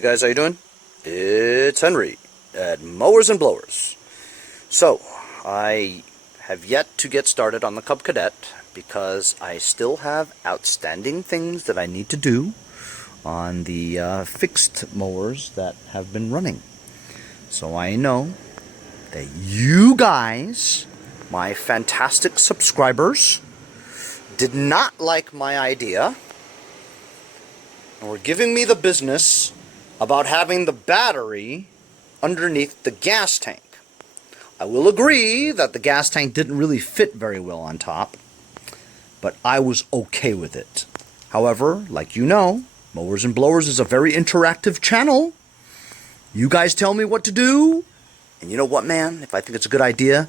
Hey guys, how you doing? It's Henry at Mowers and Blowers. So, I have yet to get started on the Cub Cadet because I still have outstanding things that I need to do on the fixed mowers that have been running. So I know that you guys, my fantastic subscribers, did not like my idea and were giving me the business about having the battery underneath the gas tank. I will agree that the gas tank didn't really fit very well on top, but I was okay with it. However, like you know, Mowers and Blowers is a very interactive channel. You guys tell me what to do, and you know what, man? If I think it's a good idea,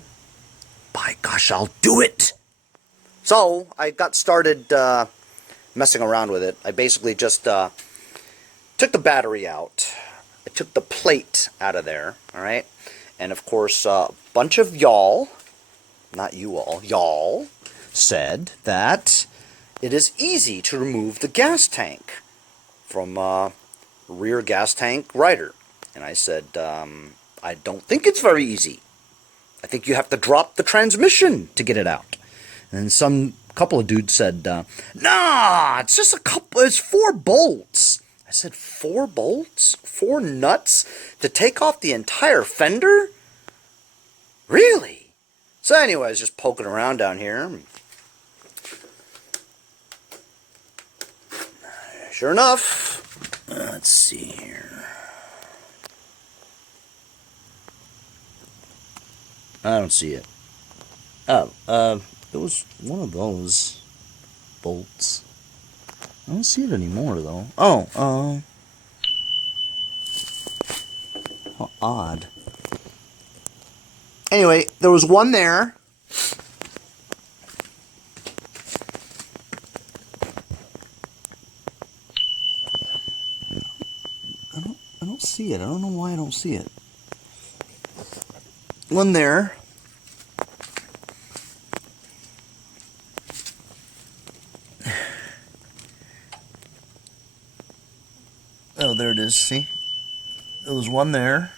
by gosh, I'll do it! So, I got started messing around with it. I basically just took the battery out. I took the plate out of there, alright? And of course, a bunch of y'all, not you all, y'all, said that it is easy to remove the gas tank from rear gas tank rider. And I said, I don't think it's very easy. I think you have to drop the transmission to get it out. And some couple of dudes said, nah, it's just it's 4 bolts. I said, 4 bolts? 4 nuts to take off the entire fender? Really? So anyway, I was just poking around down here. Sure enough, let's see here. I don't see it. Oh, it was one of those bolts. I don't see it anymore, though. Oh, how odd. Anyway, there was one there. I don't see it. I don't know why I don't see it. One there. Oh, there it is, see? There was one there.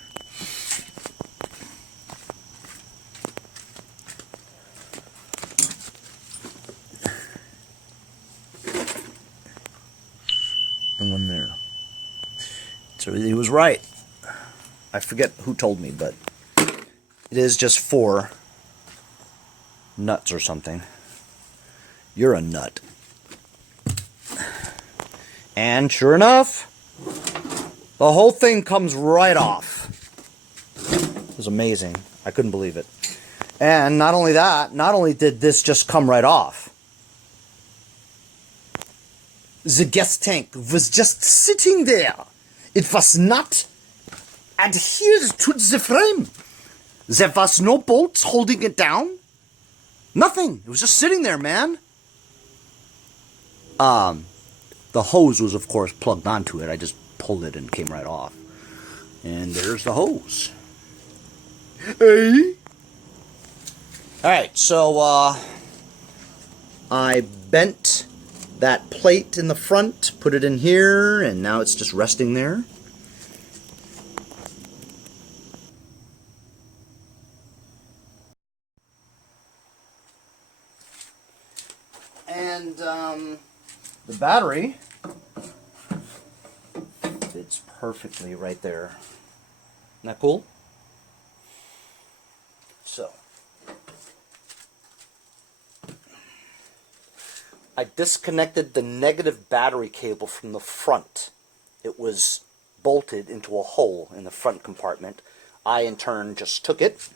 And one there. So he was right. I forget who told me, but it is just 4 nuts or something. You're a nut. And sure enough, the whole thing comes right off. It was amazing. I couldn't believe it. And not only that, not only did this just come right off, the gas tank was just sitting there. It was not adhered to the frame. There was no bolts holding it down. Nothing. It was just sitting there, man. The hose was, of course, plugged onto it. I just pulled it and it came right off. And there's the hose. Hey? Alright, so, I bent that plate in the front, put it in here, and now it's just resting there. And, the battery fits perfectly right there. Isn't that cool? So, I disconnected the negative battery cable from the front. It was bolted into a hole in the front compartment. I, in turn, just took it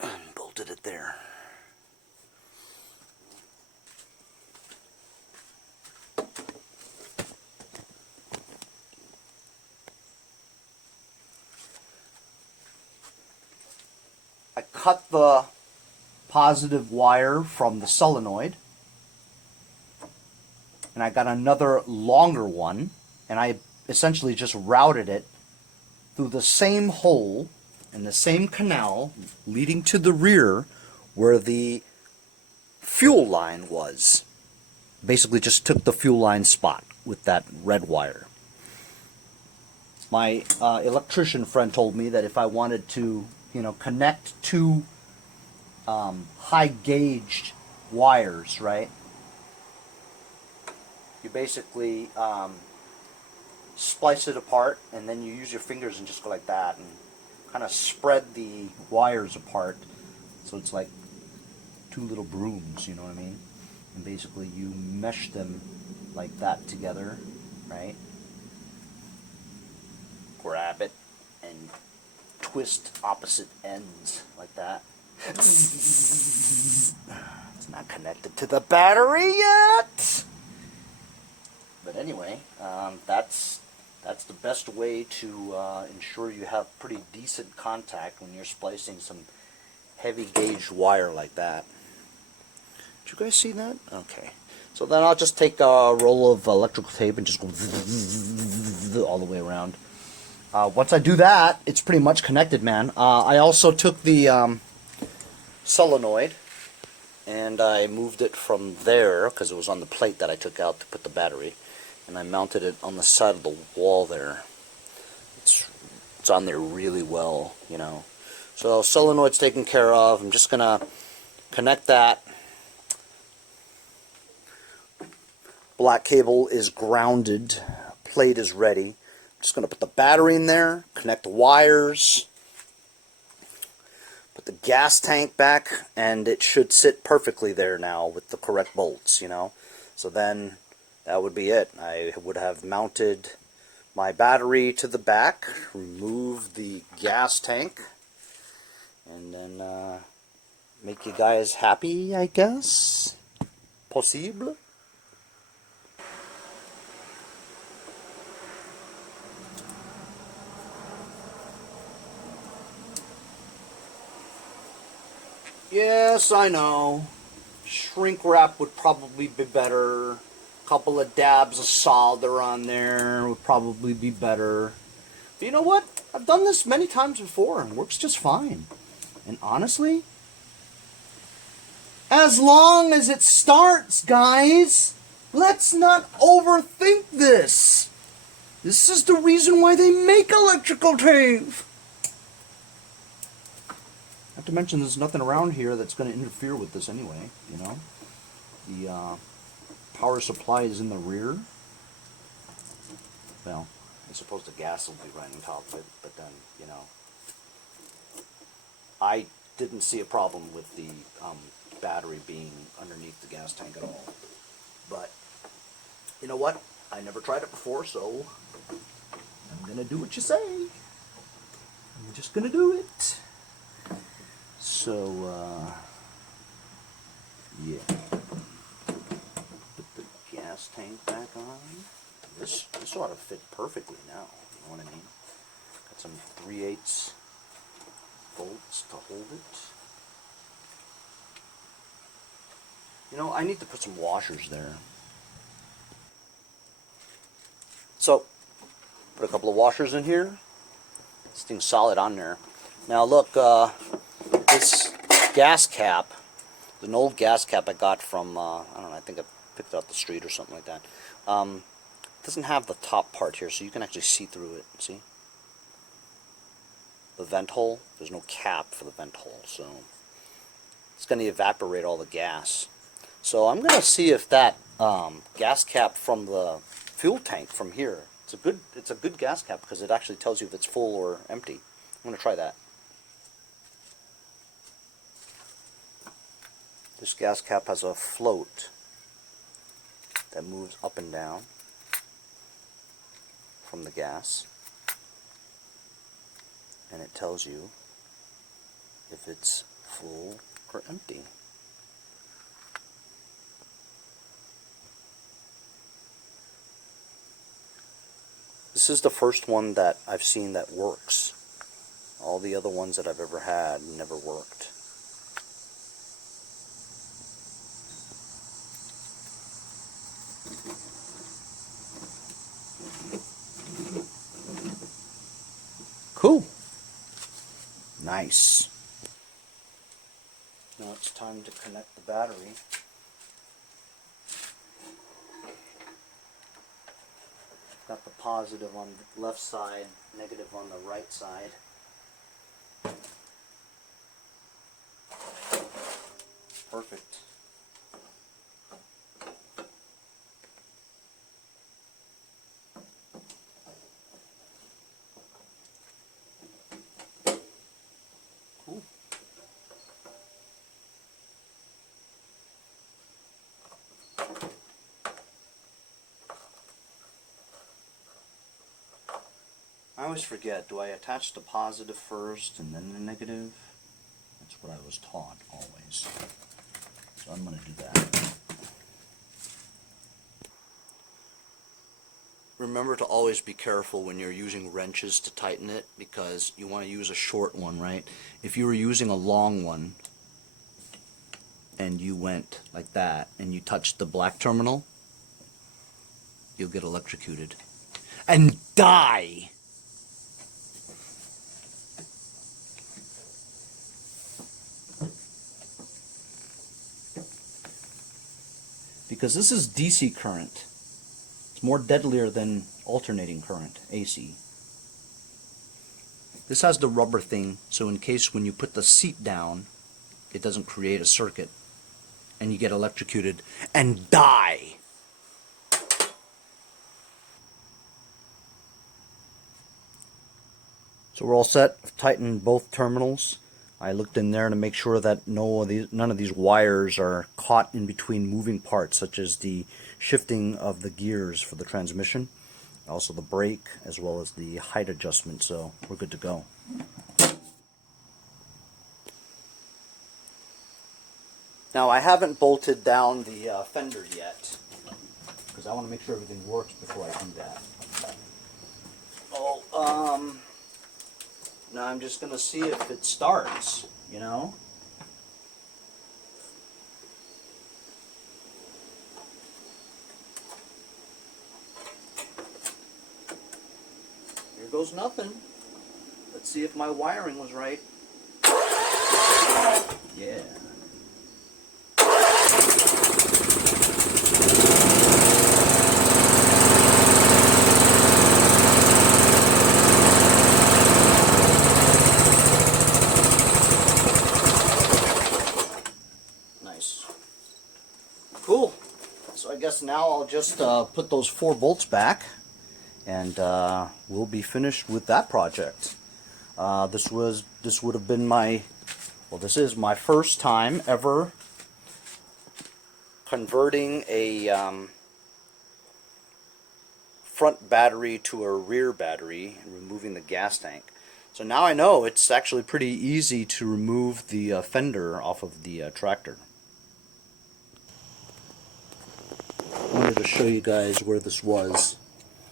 and bolted it there. I cut the positive wire from the solenoid, and I got another longer one, and I essentially just routed it through the same hole in the same canal leading to the rear where the fuel line was. Basically just took the fuel line spot with that red wire. My electrician friend told me that if I wanted to, connect two high gauged wires, right? You basically splice it apart, and then you use your fingers and just go like that and kind of spread the wires apart, so it's like two little brooms, you know what I mean? And basically you mesh them like that together, right? Grab it and twist opposite ends like that. It's not connected to the battery yet. But anyway, that's the best way to ensure you have pretty decent contact when you're splicing some heavy gauge wire like that. Did you guys see that? Okay. So then I'll just take a roll of electrical tape and just go all the way around. Once I do that, it's pretty much connected, man. I also took the solenoid and I moved it from there, because it was on the plate that I took out to put the battery, and I mounted it on the side of the wall there. It's on there really well, So solenoid's taken care of. I'm just gonna connect that. Black cable is grounded. Plate is ready. I'm just gonna put the battery in there, connect the wires, put the gas tank back, and it should sit perfectly there now with the correct bolts, So then that would be it. I would have mounted my battery to the back, remove the gas tank, and then make you guys happy, I guess. Possible? Yes, I know. Shrink wrap would probably be better. A couple of dabs of solder on there would probably be better. But you know what? I've done this many times before and it works just fine. And honestly, as long as it starts, guys, let's not overthink this. This is the reason why they make electrical tape. Not to mention there's nothing around here that's going to interfere with this anyway, The power supply is in the rear. Well, I suppose the gas will be right on top of it, but then, I didn't see a problem with the battery being underneath the gas tank at all. But, you know what? I never tried it before, so I'm going to do what you say. I'm just going to do it. So, yeah. Put the gas tank back on. This ought to fit perfectly now, you know what I mean? Got some 3/8 bolts to hold it. I need to put some washers there. So, put a couple of washers in here. This thing's solid on there. Now look, this gas cap, an old gas cap I got from, I don't know, I think I picked it off the street or something like that. It doesn't have the top part here, so you can actually see through it, see? The vent hole, there's no cap for the vent hole, so it's going to evaporate all the gas. So I'm going to see if that gas cap from the fuel tank from here, it's a good gas cap because it actually tells you if it's full or empty. I'm going to try that. This gas cap has a float that moves up and down from the gas, and it tells you if it's full or empty. This is the first one that I've seen that works. All the other ones that I've ever had never worked. Cool. Nice. Now it's time time to connect the battery. Got the positive on the left side, negative on the right side. Perfect. Cool. I always forget, do I attach the positive first and then the negative? That's what I was taught always. So I'm going to do that. Remember to always be careful when you're using wrenches to tighten it, because you want to use a short one, right? If you were using a long one and you went like that and you touched the black terminal, you'll get electrocuted and die. Because this is DC current. It's more deadlier than alternating current, AC. This has the rubber thing, so in case when you put the seat down, it doesn't create a circuit and you get electrocuted and die. So we're all set. I've tightened both terminals. I looked in there to make sure that none of these wires are caught in between moving parts, such as the shifting of the gears for the transmission, also the brake, as well as the height adjustment, so we're good to go. Now I haven't bolted down the fender yet, because I want to make sure everything works before I do that. Now I'm just going to see if it starts, you know? Here goes nothing. Let's see if my wiring was right. Yeah. Cool. So I guess now I'll just put those 4 bolts back, and we'll be finished with that project. This would have been this is my first time ever converting a front battery to a rear battery and removing the gas tank. So now I know it's actually pretty easy to remove the fender off of the tractor. I wanted to show you guys where this was.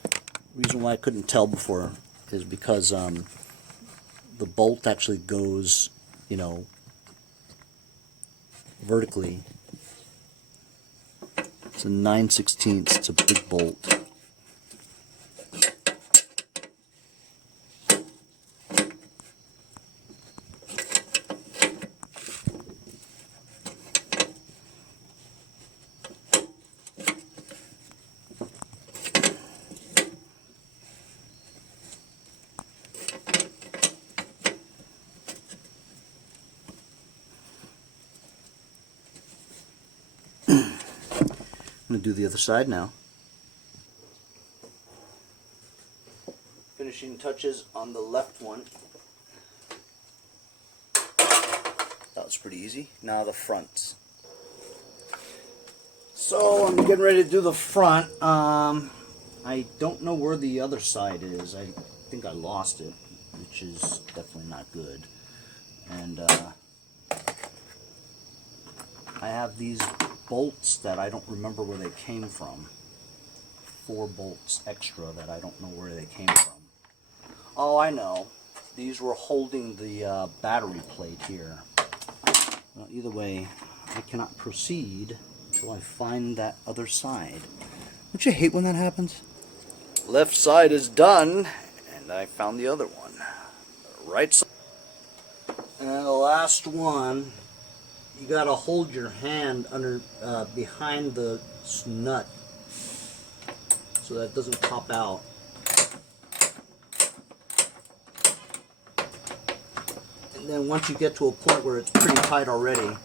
The reason why I couldn't tell before is because the bolt actually goes, you know, vertically. It's a 9/16. It's a big bolt. I'm going to do the other side now. Finishing touches on the left one. That was pretty easy. Now the front. So I'm getting ready to do the front. I don't know where the other side is. I think I lost it, which is definitely not good. And I have these bolts that I don't remember where they came from. 4 bolts extra that I don't know where they came from. Oh, I know. These were holding the battery plate here. Well, either way, I cannot proceed until I find that other side. Don't you hate when that happens? Left side is done, and I found the other one. Right side. And the last one you gotta hold your hand under behind the nut so that it doesn't pop out. And then once you get to a point where it's pretty tight already, you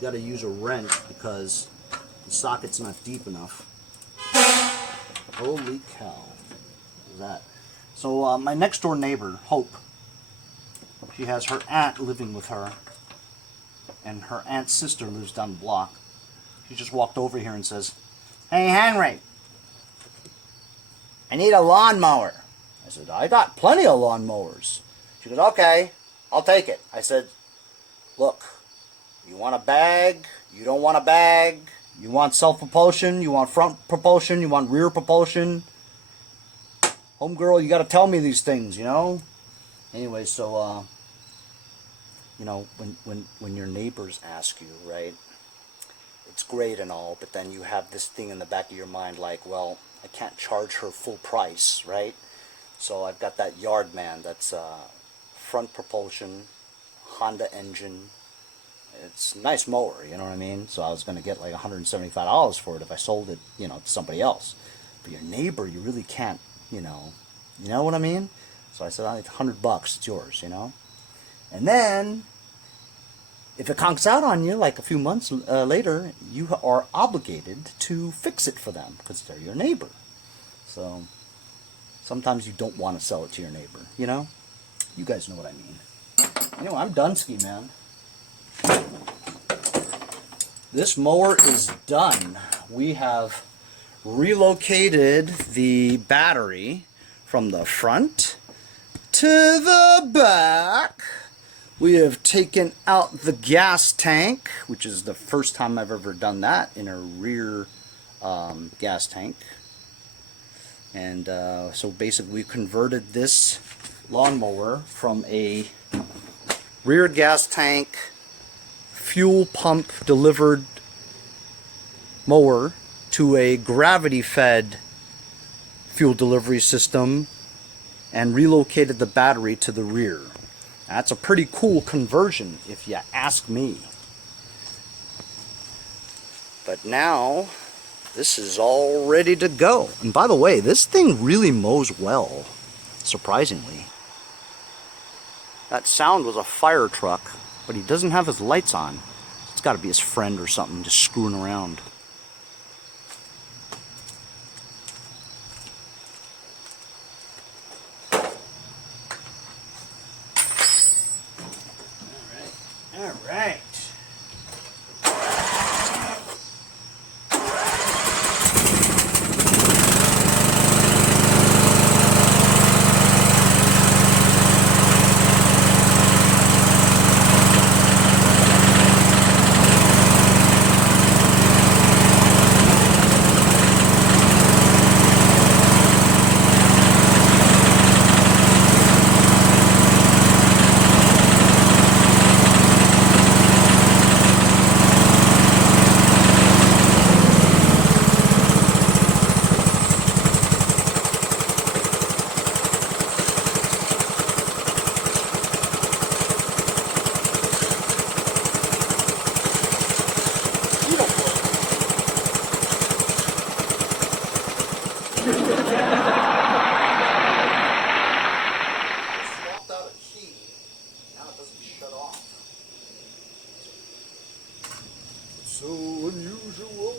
gotta use a wrench because the socket's not deep enough. Holy cow. Look at that. So my next door neighbor, Hope, she has her aunt living with her, and her aunt's sister lives down the block. She just walked over here and says, "Hey Henry, I need a lawnmower." I said, "I got plenty of lawnmowers." She goes, "Okay, I'll take it." I said, "Look, you want a bag? You don't want a bag? You want self-propulsion? You want front propulsion? You want rear propulsion? Homegirl, you got to tell me these things, you know?" Anyway, so, you know, when your neighbors ask you, right, it's great and all, but then you have this thing in the back of your mind like, well, I can't charge her full price, right? So I've got that yard man that's front propulsion, Honda engine. It's a nice mower, you know what I mean? So I was going to get like $175 for it if I sold it, you know, to somebody else. But your neighbor, you really can't, you know what I mean? So I said, "I need $100, it's yours," you know? And then, if it conks out on you, like a few months later, you are obligated to fix it for them because they're your neighbor. So, sometimes you don't want to sell it to your neighbor, you know? You guys know what I mean. Anyway, I'm done, Ski Man. This mower is done. We have relocated the battery from the front to the back. We have taken out the gas tank, which is the first time I've ever done that in a rear gas tank. And so basically we converted this lawnmower from a rear gas tank, fuel pump delivered mower to a gravity fed fuel delivery system and relocated the battery to the rear. That's a pretty cool conversion if you ask me. But now this is all ready to go. And by the way, this thing really mows well, surprisingly. That sound was a fire truck, but he doesn't have his lights on. It's got to be his friend or something just screwing around. All right. So unusual.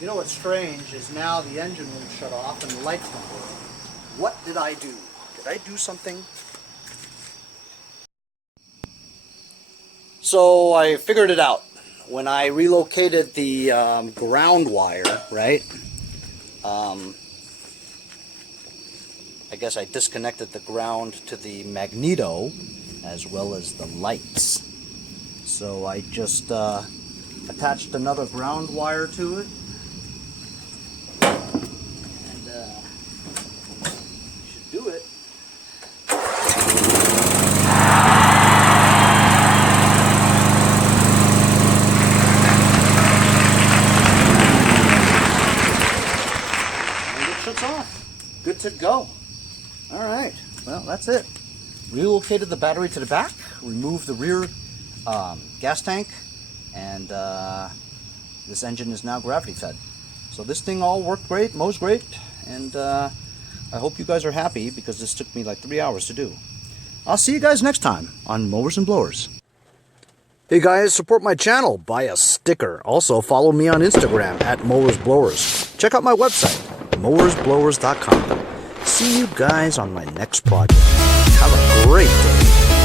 You know what's strange is now the engine won't shut off and the lights don't work. What did I do? Did I do something? So I figured it out. when I relocated the ground wire, right, I guess I disconnected the ground to the magneto as well as the lights. So I just attached another ground wire to it. And should do it. And it shuts off. Good to go. Alright, well that's it. Relocated the battery to the back, removed the rear gas tank, and this engine is now gravity fed. So this thing all worked great, mows great, and I hope you guys are happy because this took me like 3 hours to do. I'll see you guys next time on Mowers and Blowers. Hey guys, support my channel, buy a sticker. Also follow me on Instagram at Mowers Blowers. Check out my website, mowersblowers.com. See you guys on my next project. Have a great day.